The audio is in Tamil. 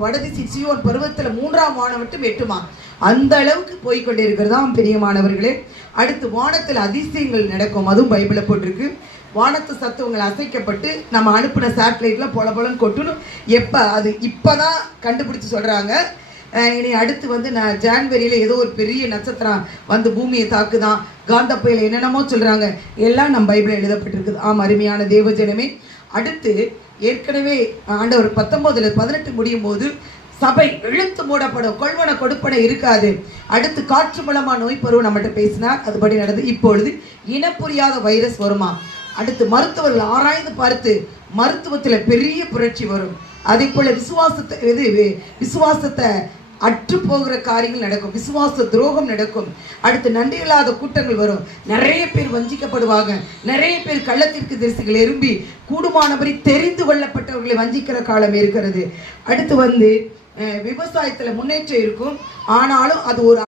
வடதிசை சீயோன் பருவத்துல 3ஆம் வானம் மட்டும் எட்டுமா. அந்த அளவுக்கு போய்கொண்டே இருக்கிறதாம் பிரியமானவர்களே. அடுத்து வானத்தில் அதிசயங்கள் நடக்கும், அதுவும் பைபிள போட்டிருக்கு. வானத்து சத்துவங்கள் அசைக்கப்பட்டு நம்ம அனுப்பின சேட்டலைட்ல பொல பொலன்னு கொட்டணும். அது இப்பதான் கண்டுபிடிச்சு சொல்றாங்க. இனி அடுத்து நான் ஜான்வரியில ஏதோ ஒரு பெரிய நட்சத்திரம் வந்து பூமியை தாக்குதான், காந்த புயல் என்னென்னமோ சொல்றாங்க. எல்லாம் நம்ம பைபிள் எழுதப்பட்டிருக்குது. அருமையான தேவஜனமே, அடுத்து ஏற்கனவே ஆண்டவர் 19:18 முடியும் போது சபை இழுத்து மூடப்படும், கொள்வன கொடுப்பனை இருக்காது. அடுத்து காற்று மூலமா நோய் பருவம் நம்மகிட்ட பேசினார், அதுபடி நடந்து. இப்பொழுது இனப்புரியாத வைரஸ் வருமா. அடுத்து மருத்துவர்கள் ஆராய்ந்து பார்த்து மருத்துவத்துல பெரிய புரட்சி வரும். அதே போல விசுவாசத்தை அற்று போகிற காரியங்கள் நடக்கும், விசுவாச துரோகம் நடக்கும். அடுத்து நன்றி இல்லாத கூட்டங்கள் வரும், நிறைய பேர் வஞ்சிக்கப்படுவாங்க, நிறைய பேர் கள்ளத்திற்கு தரிசிகள் எறும்பி கூடுமானபடி தெரிந்து கொள்ளப்பட்டவர்களை வஞ்சிக்கிற காலம் இருக்கிறது. அடுத்து விவசாயத்துல முன்னேற்றம் இருக்கும், ஆனாலும் அது ஒரு